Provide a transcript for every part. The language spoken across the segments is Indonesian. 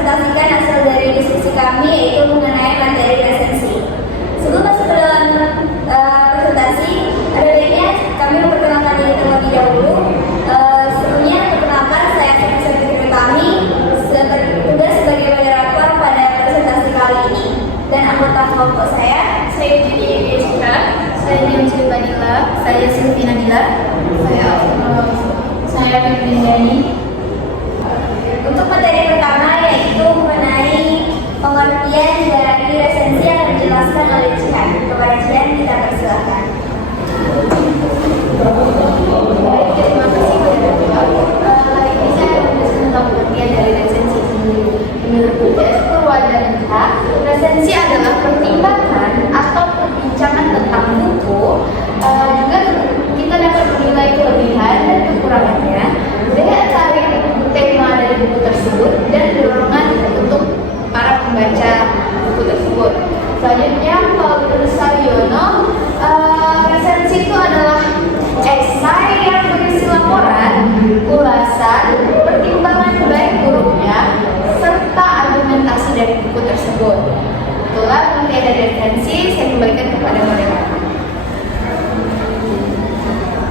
mempresentasikan hasil dari diskusi kami, yaitu mengenai materi resensi. Sebelum masuk ke dalam presentasi, ada baiknya kami memperkenalkan diri terlebih dahulu. Sebelumnya, perkenalkan, saya Sofia Putami, bertugas sebagai moderator pada presentasi kali ini. Dan anggota kelompok saya Judi Jessica, saya Yusuf Badila, saya Sylvie Nadila, saya Pimpin Dani. Untuk materi pertama yaitu mengenai pengertian dari resensi yang dijelaskan oleh Jihan. Kepada Jihan kita persilakan. Terima kasih Kali ini saya akan menjelaskan tentang pengertian dari resensi sendiri. Menurut UTS Purwadanta, resensi adalah pertimbangan atau perbincangan tentang buku. Juga kita dapat menilai kelebihan dan kekurangannya, daya tarik tema dari buku tersebut, dan dorongan untuk para pembaca buku tersebut. Selanjutnya, kalau menurut Saryono, resensi itu adalah esai yang berisi laporan, ulasan, pertimbangan baik buruknya, serta argumentasi dari buku tersebut. Itulah pengertian dari resensi. Saya kembalikan kepada moderator.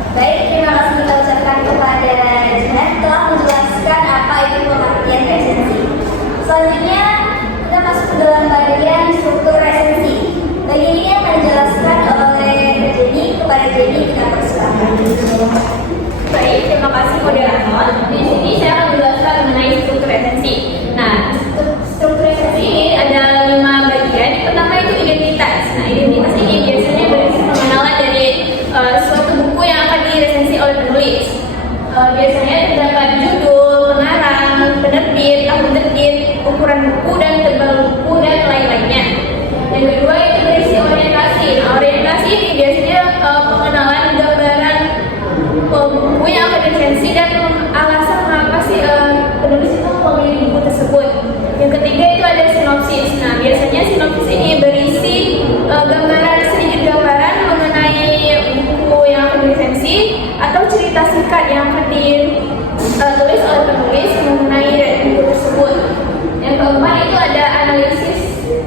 Baik, terima kasih kita ucapkan kepada Jihan telah menjelaskan apa itu pengertian resensi. Selanjutnya, kita masuk ke dalam bagian struktur resensi. Bagian ini akan dijelaskan oleh Jenny. Kepada Jenny kita persilakan. Baik, terima kasih moderator. Di sini saya akan menjelaskan mengenai struktur resensi. Nah, struktur resensi ini ada 5 bagian. Yang pertama itu identitas. Nah, identitas ini biasanya berisi pengenalan dari suatu buku yang akan diresensi oleh penulis. Biasanya terdapat judul, pengarang, penerbit, tahun terbit, ukuran buku dan tebal buku dan lain-lainnya. Yang kedua itu berisi orientasi. Nah, orientasi ini biasanya pengenalan gambaran buku yang akan diresensi dan alasan mengapa sih penulis itu memilih buku tersebut. Yang ketiga itu ada sinopsis. Nah, biasanya sinopsis ini berisi sedikit gambaran mengenai buku yang akan diresensi atau cerita singkat yang akan ditulis oleh penulis mengenai buku tersebut. Yang keempat itu ada analisis,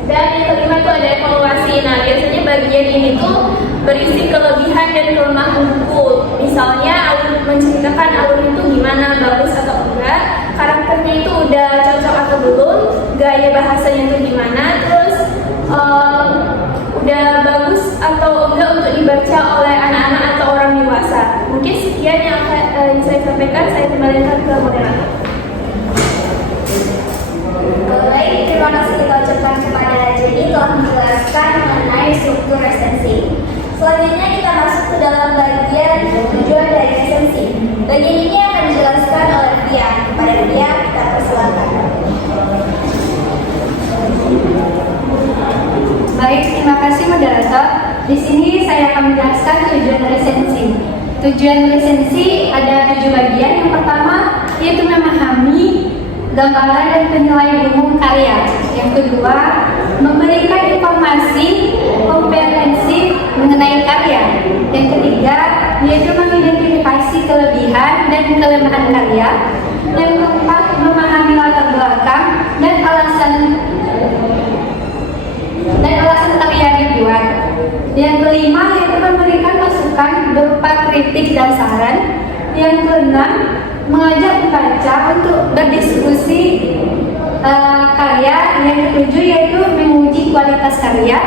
dan yang kelima itu ada evaluasi. Nah, biasanya bagian ini tuh berisi kelebihan dan kelemahan buku. Misalnya menceritakan alur itu gimana, bagus atau enggak, karakternya itu udah cocok atau belum, gaya bahasanya itu gimana, terus udah bagus atau enggak untuk dibaca oleh anak-anak atau orang dewasa. Mungkin sekian yang saya sampaikan. Saya kembalikan ke moderator. Baik, terima kasih kita ucapkan kepada Jenny telah menjelaskan mengenai struktur resensi. Selanjutnya kita masuk ke dalam bagian tujuan dari resensi. Bagian ini akan dijelaskan oleh Pia. Kepada Pia kita persilakan. Baik, terima kasih moderator. Di sini saya akan menjelaskan tujuan resensi. Tujuan resensi ada 7 bagian. Yang pertama yaitu memahami gambaran dan penilaian umum karya. Yang kedua, memberikan informasi komprehensif mengenai karya. Yang ketiga, yaitu mengidentifikasi kelebihan dan kelemahan karya. Yang keempat, memahami latar belakang dan alasan karya dibuat. Yang kelima, yaitu memberikan masukan berupa kritik dan saran. Yang keenam, mengajak pembaca untuk berdiskusi karya. Yang ketujuh yaitu menguji kualitas karya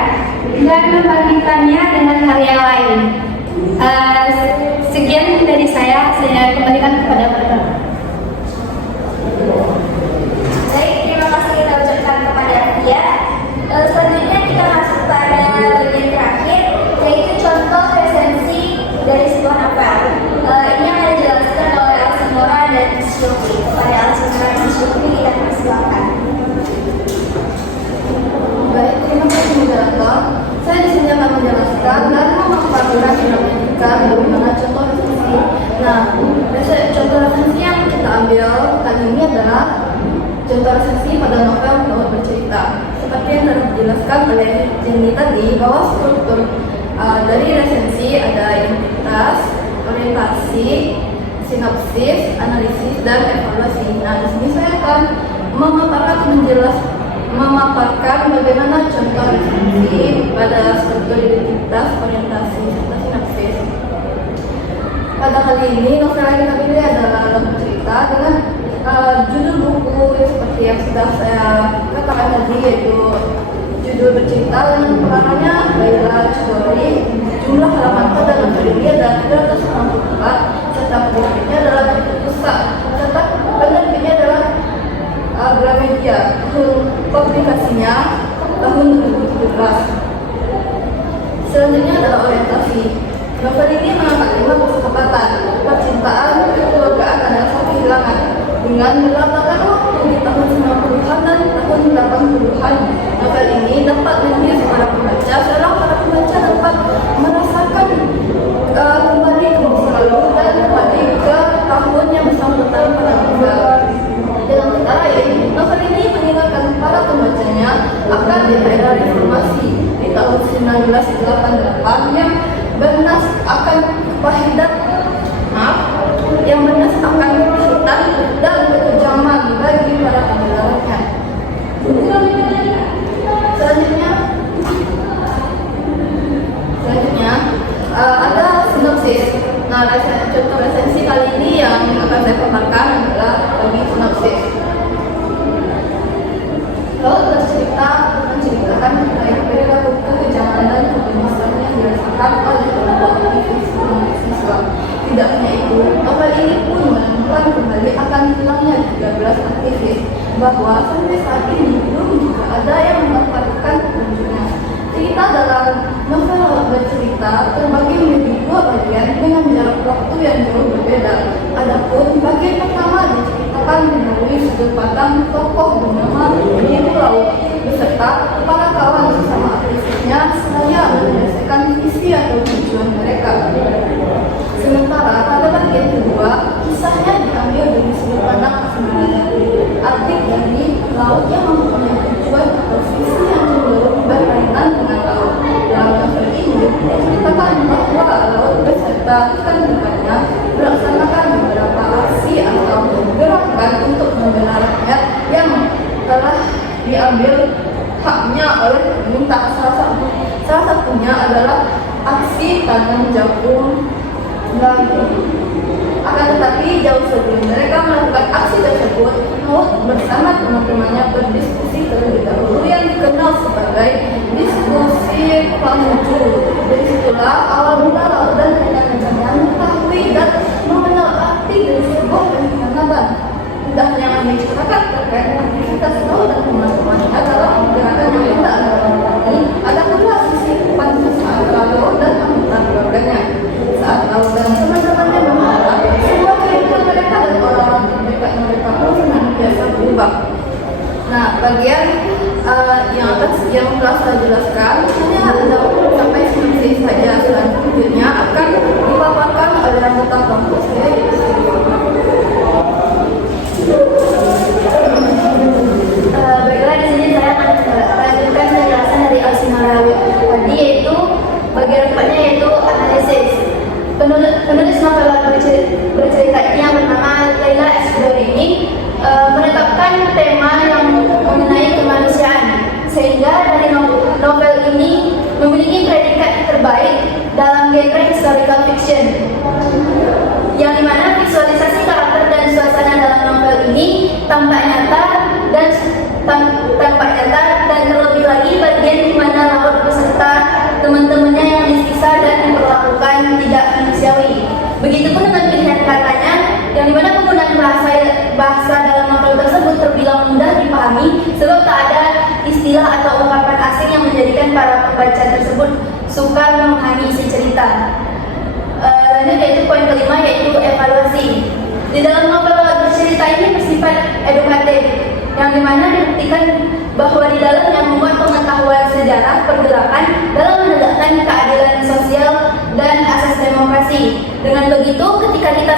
dan membandingkannya dengan karya lain. Sekian dari saya kembalikan kepada moderator. Baik, terima kasih kita ucapkan kepada Pia. Selanjutnya kita masuk pada bagian terakhir, yaitu contoh resensi dari sebuah novel. Ini akan dijelaskan oleh Alsimora dan Syukri. Kepada Alsimora dan Syukri kita persilakan. Baik, terima kasih moderator. Saya di sini akan menjelaskan dan memaparkan dinamika bagaimana contoh resensi. Nah, contoh resensi yang kita ambil kali ini adalah contoh resensi pada novel Laut Bercerita. Seperti yang telah dijelaskan oleh Jenny tadi, bahwa struktur dari resensi ada identitas, orientasi, sinopsis, analisis, dan evaluasi. Nah, di sini saya akan memaparkan bagaimana contoh resensi pada struktur identitas, orientasi, serta sinopsis. Pada kali ini, novel yang kita pilih adalah Lembut Cerita dengan judul buku seperti yang sudah saya katakan tadi, yaitu judul bercerita dengan pengarangnya Laila Chudori. Jumlah halaman pada novel ini adalah 364, serta penerbitnya adalah Pusat, serta penerbitnya adalah Gramedia. Publikasinya tahun 2017. Selanjutnya adalah orientasi. Novel ini mengangkat tema persahabatan, percintaan, kekeluargaan adalah satu kehilangan dengan melatarkan waktu di tahun 90-an dan tahun 80-an. Novel ini dapat menjadi para pembaca, seorang para pembaca dapat merasakan kembali ke masa lalu dan kembali ke tahun yang bersangkutan pada novel. Dalam kata lain, novel ini mengingatkan para pembacanya akan era reformasi di tahun 1988 yang bernas akan kesulitan dan kekejaman bagi para pembelanya. Selanjutnya ada sinopsis. Nah, contoh resensi kali ini yang akan saya paparkan adalah bagi sinopsis. Laut bercerita menceritakan perilaku kekejaman dan kegemasan yang dirasakan oleh kelompok aktivis mahasiswa. Tidak hanya itu, novel ini pun menemukan kembali akan hilangnya 13 aktivis, bahwa sampai saat ini belum juga ada yang mendapatkan petunjuknya. Cerita dalam novel Laut Bercerita terbagi menjadi dua bagian dengan jarak waktu yang jauh berbeda. Adapun bagian pertama diceritakan melalui sudut pandang tokoh bernama Biru Laut beserta para kawan sesama aktivisnya seraya menyelesaikan visi atau tujuan mereka. Sementara pada bagian kedua, kisahnya diambil dari sudut pandang asmara, arti dari laut yang mempunyai tujuan atau visi yang cenderung berkaitan dengan laut. Dalam novel ini diceritakan bahwa laut beserta ikan-ikannya melaksanakan beberapa aksi atau gerakan untuk membela rakyat yang telah diambil haknya oleh pemerintah. Salah satunya adalah aksi tanam jagung lagi. Akan tetapi jauh sebelum mereka melakukan aksi tersebut, Laut bersama teman-temannya berdiskusi terlebih dahulu yang dikenal sebagai diskusi Pamuju. Dari situlah awal mula Laut dan rekan-rekannya mengetahui dan mengenal arti dari sebuah pengkhianatan. Tidak hanya membicarakan terkait aktivitas Laut dan teman-temannya dalam gerakan yang tidak ini, ada pula sisi kepantasan Laut dan anggota keluarganya. Saat Laut dan teman-temannya berharap semua kehidupan mereka dan orang-orang terdekat mereka pun senantiasa berubah. Nah, bagian yang telah saya jelaskan hanya ada sampai sini saja. Selanjutnya akan dipaparkan oleh anggota kelompok saya. Baiklah, di sini saya akan melanjutkan penjelasan dari Alsinara tadi, yaitu bagian keempatnya yaitu analisis. Penulis novel bercerita ini yang bernama Laila Chudori ini menetapkan tema yang mengenai kemanusiaan, sehingga dari novel ini memiliki predikat terbaik dalam genre historical fiction, yang dimana visualisasi karakter dan suasana dalam novel ini tampak nyata dan terlebih lagi bagian di mana Laut beserta teman-temannya yang disiksa dan diperlakukan tidak manusiawi. Begitupun dengan pilihan katanya, yang dimana penggunaan bahasa dalam novel tersebut terbilang mudah dipahami sebab tak ada istilah atau ungkapan asing yang menjadikan para pembaca tersebut sukar memahami isi cerita. Lanjut yaitu poin kelima, yaitu evaluasi. Di dalam novel Laut Bercerita ini bersifat edukatif, yang dimana dibuktikan bahwa di dalamnya memuat pengetahuan sejarah pergerakan dalam menegakkan keadilan sosial dan asas demokrasi. Dengan begitu, ketika kita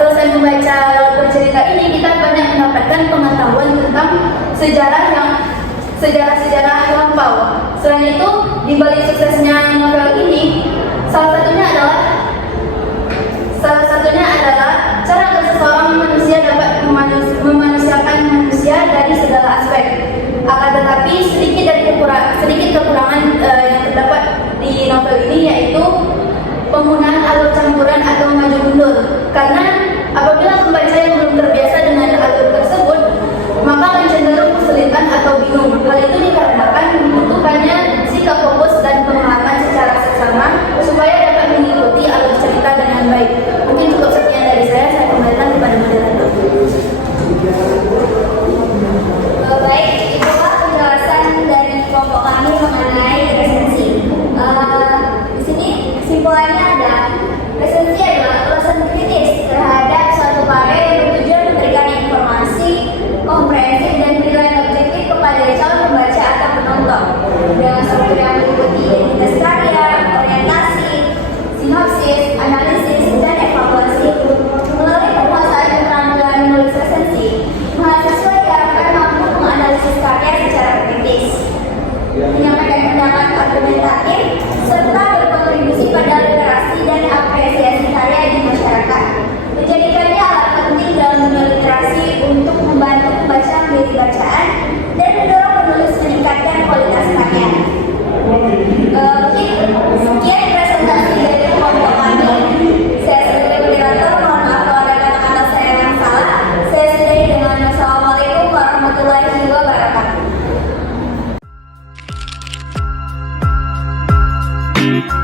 selesai membaca Laut Bercerita ini, kita banyak mendapatkan pengetahuan tentang sejarah lampau. Selain itu, di balik suksesnya novel ini, salah satunya adalah cara agar seseorang manusia dapat memanusiakan manusia Thank you.